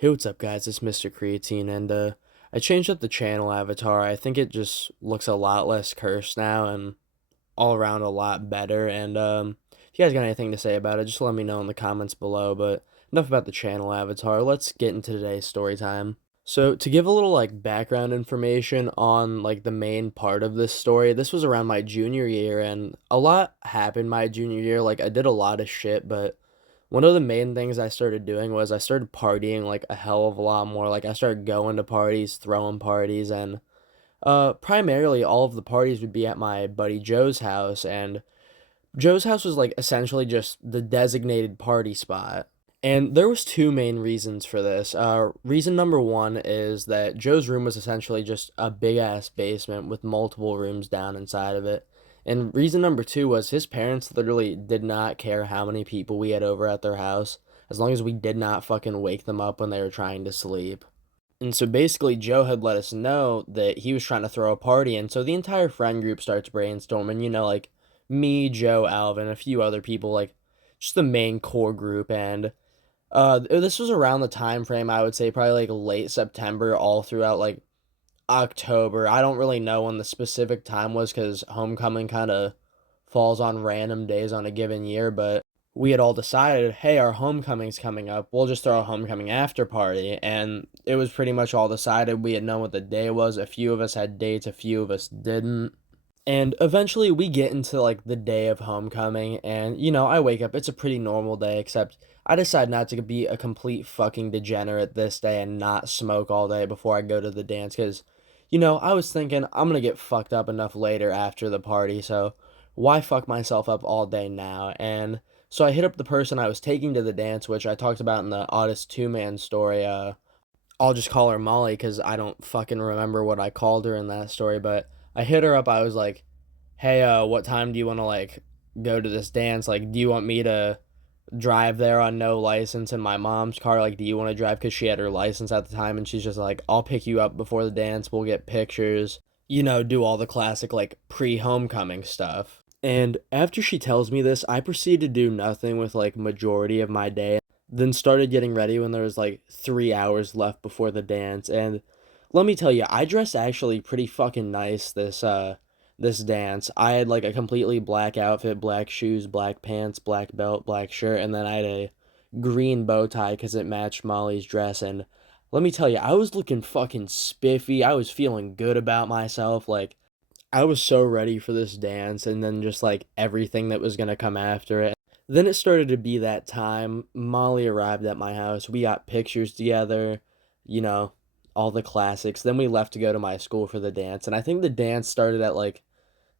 Hey, what's up, guys? It's Mr. Creatine, and I changed up the channel avatar. I think it just looks a lot less cursed now and all around a lot better. And if you guys got anything to say about it, just let me know in the comments below. But enough about the channel avatar. Let's get into today's story time. So, to give a little like background information on like the main part of this story, this was around my junior year, and a lot happened my junior year. Like, I did a lot of shit, but one of the main things I started doing was I started partying like a hell of a lot more. Like I started going to parties, throwing parties, and primarily all of the parties would be at my buddy Joe's house, and Joe's house was like essentially just the designated party spot. And there was two main reasons for this. Reason number one is that Joe's room was essentially just a big ass basement with multiple rooms down inside of it. And reason number two was his parents literally did not care how many people we had over at their house, as long as we did not fucking wake them up when they were trying to sleep. And so basically, Joe had let us know that he was trying to throw a party. And so the entire friend group starts brainstorming, like me, Joe, Alvin, a few other people, like just the main core group. And this was around the time frame, I would say probably like late September, all throughout like October. I don't really know when the specific time was because homecoming kind of falls on random days on a given year, but we had all decided, hey, our homecoming's coming up. We'll just throw a homecoming after party. And it was pretty much all decided. We had known what the day was. A few of us had dates, a few of us didn't. And eventually we get into like the day of homecoming, and I wake up. It's a pretty normal day, except I decide not to be a complete fucking degenerate this day and not smoke all day before I go to the dance because I was thinking I'm gonna get fucked up enough later after the party, so why fuck myself up all day now? And so I hit up the person I was taking to the dance, which I talked about in the oddest two-man story. I'll just call her Molly because I don't fucking remember what I called her in that story, but I hit her up. I was like, hey, what time do you want to like go to this dance? Like, do you want me to drive there on no license in my mom's car? Like, do you want to drive? Because she had her license at the time, and she's just like, I'll pick you up before the dance. We'll get pictures, do all the classic like pre homecoming stuff. And after she tells me this, I proceed to do nothing with like majority of my day, then started getting ready when there was like 3 hours left before the dance. And let me tell you, I dressed actually pretty fucking nice this dance. I had like a completely black outfit, black shoes, black pants, black belt, black shirt, and then I had a green bow tie because it matched Molly's dress. And let me tell you, I was looking fucking spiffy. I was feeling good about myself. Like, I was so ready for this dance, and then just like everything that was gonna come after it. Then it started to be that time. Molly arrived at my house. We got pictures together, you know, all the classics. Then we left to go to my school for the dance, and I think the dance started at like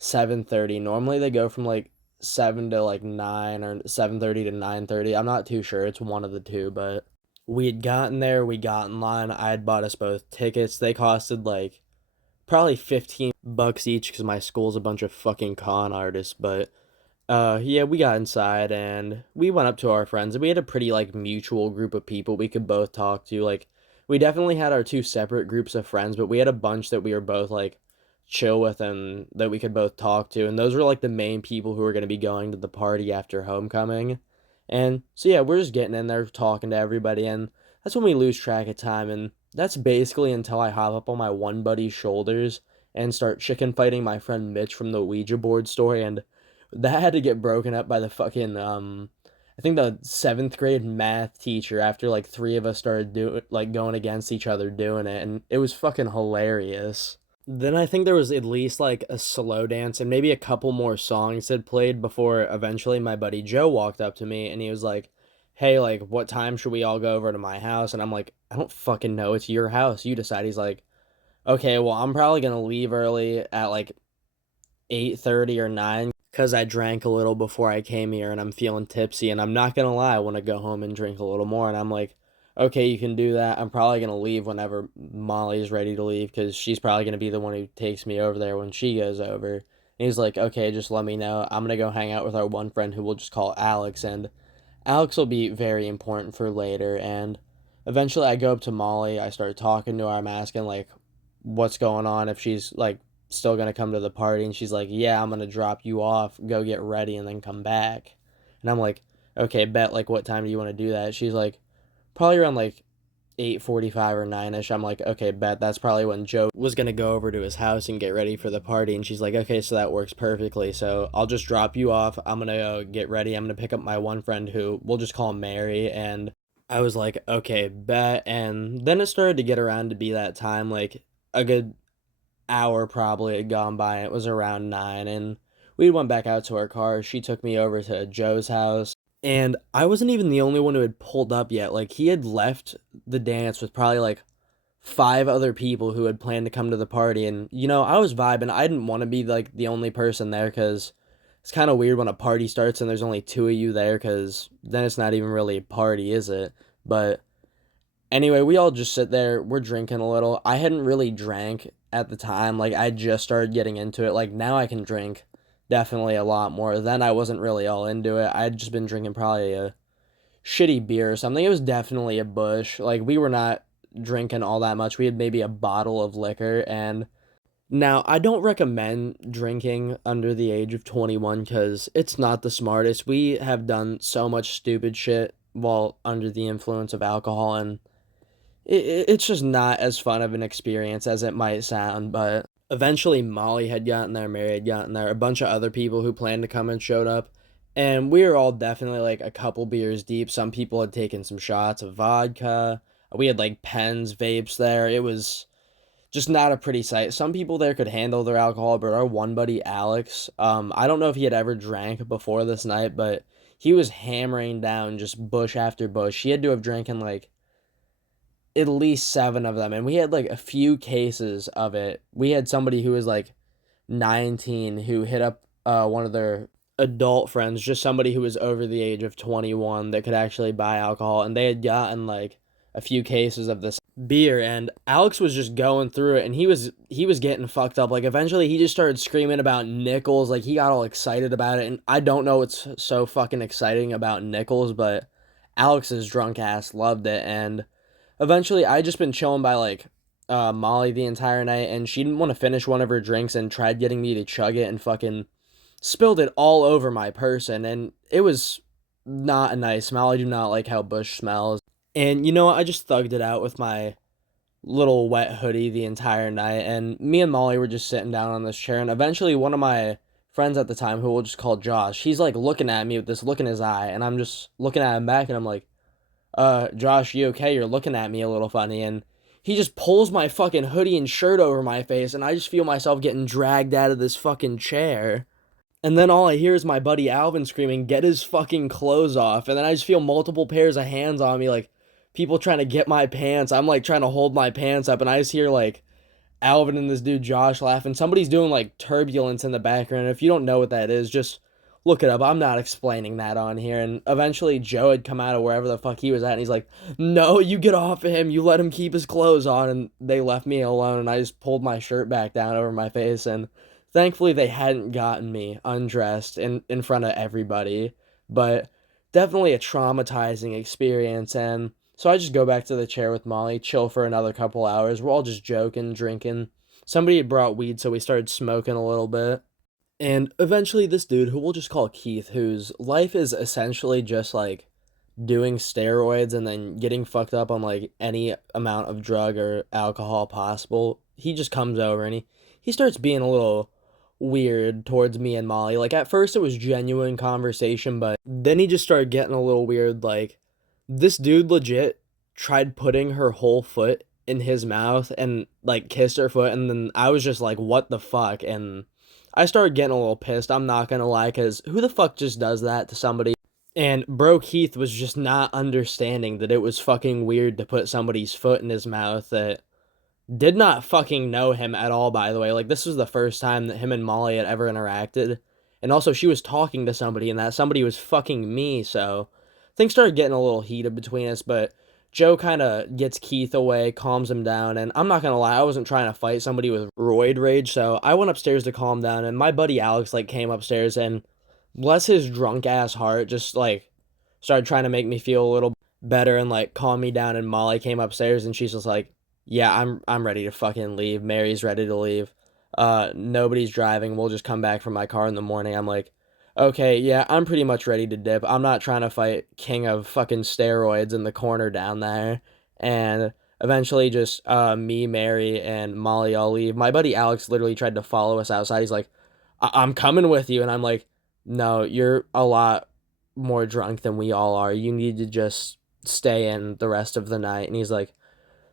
7:30. Normally they go from like 7 to like 9 or 7:30 to 9:30. I'm not too sure. It's one of the two, but we had gotten there, we got in line. I had bought us both tickets. They costed like probably $15 each because my school's a bunch of fucking con artists, but yeah, we got inside and we went up to our friends, and we had a pretty like mutual group of people we could both talk to. Like, we definitely had our two separate groups of friends, but we had a bunch that we were both like chill with and that we could both talk to, and those were like the main people who were going to be going to the party after homecoming. And so yeah, we're just getting in there talking to everybody, and that's when we lose track of time, and that's basically until I hop up on my one buddy's shoulders and start chicken fighting my friend Mitch from the Ouija board story. And that had to get broken up by the fucking I think the seventh grade math teacher after like three of us started going against each other doing it, and it was fucking hilarious. Then I think there was at least like a slow dance and maybe a couple more songs had played before eventually my buddy Joe walked up to me and he was like, hey, like, what time should we all go over to my house? And I'm like, I don't fucking know. It's your house. You decide. He's like, okay, well, I'm probably gonna leave early at like 8:30 or 9 because I drank a little before I came here and I'm feeling tipsy. And I'm not gonna lie, I want to go home and drink a little more. And I'm like, okay, you can do that. I'm probably gonna leave whenever Molly's ready to leave because she's probably gonna be the one who takes me over there when she goes over. And he's like, okay, just let me know. I'm gonna go hang out with our one friend who we'll just call Alex, and Alex will be very important for later. And eventually I go up to Molly, I start talking to her, I'm asking like what's going on, if she's like still gonna come to the party, and she's like, yeah, I'm gonna drop you off, go get ready, and then come back. And I'm like, okay, bet, like what time do you want to do that? She's like, probably around like 8:45 or 9ish. I'm like, okay, bet that's probably when Joe was gonna go over to his house and get ready for the party. And she's like, okay, so that works perfectly. So I'll just drop you off. I'm gonna go get ready. I'm gonna pick up my one friend who we'll just call Mary. And I was like, okay, bet. And then it started to get around to be that time, like a good hour probably had gone by. It was around 9, and we went back out to our car. She took me over to Joe's house, and I wasn't even the only one who had pulled up yet. Like, he had left the dance with probably like 5 other people who had planned to come to the party. And I was vibing. I didn't want to be like the only person there, because it's kind of weird when a party starts and there's only two of you there, because then it's not even really a party, is it? But anyway, we all just sit there, we're drinking a little. I hadn't really drank at the time. Like, I just started getting into it. Like, now I can drink definitely a lot more. Then I wasn't really all into it. I had just been drinking probably a shitty beer or something. It was definitely a Busch. Like, we were not drinking all that much. We had maybe a bottle of liquor. And now I don't recommend drinking under the age of 21, because it's not the smartest. We have done so much stupid shit while under the influence of alcohol, and it's just not as fun of an experience as it might sound. But eventually Molly had gotten there, Mary had gotten there, a bunch of other people who planned to come and showed up, and we were all definitely like a couple beers deep. Some people had taken some shots of vodka. We had like pens, vapes there. It was just not a pretty sight. Some people there could handle their alcohol, but our one buddy Alex, I don't know if he had ever drank before this night, but he was hammering down just bush after bush. He had to have drank in like at least 7 of them, and we had like a few cases of it. We had somebody who was like 19 who hit up one of their adult friends, just somebody who was over the age of 21 that could actually buy alcohol, and they had gotten like a few cases of this beer. And Alex was just going through it, and he was getting fucked up. Like, eventually he just started screaming about Nichols. Like, he got all excited about it, and I don't know what's so fucking exciting about Nichols, but Alex's drunk ass loved it. And eventually I just been chilling by like Molly the entire night, and she didn't want to finish one of her drinks and tried getting me to chug it, and fucking spilled it all over my person. And it was not a nice smell. I do not like how Bush smells. And I just thugged it out with my little wet hoodie the entire night, and me and Molly were just sitting down on this chair, and eventually one of my friends at the time, who we'll just call Josh, he's like looking at me with this look in his eye, and I'm just looking at him back, and I'm like, Josh, you okay? You're looking at me a little funny. And he just pulls my fucking hoodie and shirt over my face, and I just feel myself getting dragged out of this fucking chair. And then all I hear is my buddy Alvin screaming, get his fucking clothes off. And then I just feel multiple pairs of hands on me, like people trying to get my pants. I'm like trying to hold my pants up, and I just hear like Alvin and this dude Josh laughing. Somebody's doing like turbulence in the background. If you don't know what that is, just look it up. I'm not explaining that on here. And eventually Joe had come out of wherever the fuck he was at, and he's like, no, you get off of him. You let him keep his clothes on. And they left me alone, and I just pulled my shirt back down over my face. And thankfully they hadn't gotten me undressed in front of everybody. But definitely a traumatizing experience. And so I just go back to the chair with Molly, chill for another couple hours. We're all just joking, drinking. Somebody had brought weed, so we started smoking a little bit. And eventually this dude, who we'll just call Keith, whose life is essentially just like doing steroids and then getting fucked up on like any amount of drug or alcohol possible, he just comes over, and he starts being a little weird towards me and Molly. Like, at first it was genuine conversation, but then he just started getting a little weird. Like, this dude legit tried putting her whole foot in his mouth and like kissed her foot, and then I was just like, what the fuck? And I started getting a little pissed, I'm not gonna lie, because who the fuck just does that to somebody? And bro Keith was just not understanding that it was fucking weird to put somebody's foot in his mouth that did not fucking know him at all, by the way. Like, this was the first time that him and Molly had ever interacted. And also, she was talking to somebody, and that somebody was fucking me, so things started getting a little heated between us. But Joe kind of gets Keith away, calms him down, and I'm not gonna lie, I wasn't trying to fight somebody with roid rage, so I went upstairs to calm down, and my buddy Alex, like, came upstairs, and bless his drunk ass heart, just, like, started trying to make me feel a little better and, like, calm me down. And Molly came upstairs, and she's just like, yeah, I'm ready to fucking leave. Mary's ready to leave. Nobody's driving. We'll just come back from my car in the morning. I'm like, okay, yeah, I'm pretty much ready to dip. I'm not trying to fight king of fucking steroids in the corner down there. and eventually just me, Mary, and Molly all leave. My buddy Alex literally tried to follow us outside. He's like, I'm coming with you. And I'm like, no, you're a lot more drunk than we all are. You need to just stay in the rest of the night. And he's like,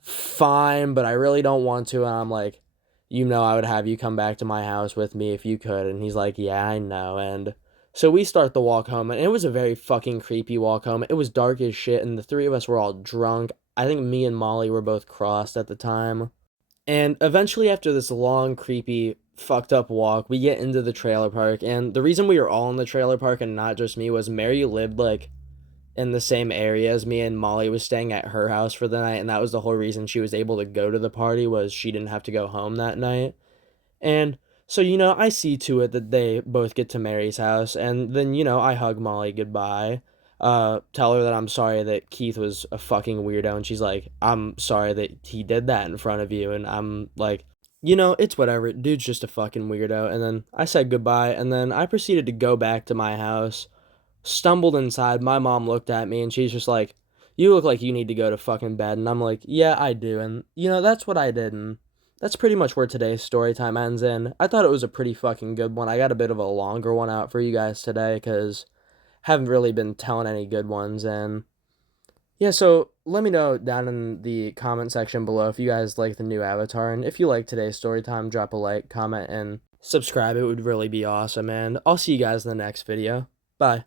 fine, but I really don't want to. And I'm like, I would have you come back to my house with me if you could. And he's like, yeah, I know. And so we start the walk home, and it was a very fucking creepy walk home. It was dark as shit, and the three of us were all drunk. I think me and Molly were both crossed at the time. And eventually, after this long, creepy, fucked up walk, we get into the trailer park. And the reason we were all in the trailer park and not just me was Mary lived like in the same area as me, and Molly was staying at her house for the night, and that was the whole reason she was able to go to the party, was she didn't have to go home that night. And so, I see to it that they both get to Mary's house, and then, I hug Molly goodbye. Tell her that I'm sorry that Keith was a fucking weirdo, and she's like, I'm sorry that he did that in front of you, and I'm like, it's whatever. Dude's just a fucking weirdo. And then I said goodbye, and then I proceeded to go back to my house, stumbled inside. My mom looked at me, and she's just like, you look like you need to go to fucking bed. And I'm like, yeah, I do. And, that's what I did. And that's pretty much where today's story time ends in. I thought it was a pretty fucking good one. I got a bit of a longer one out for you guys today because haven't really been telling any good ones. And yeah, so let me know down in the comment section below if you guys like the new avatar. And if you like today's story time, drop a like, comment, and subscribe. It would really be awesome. And I'll see you guys in the next video. Bye.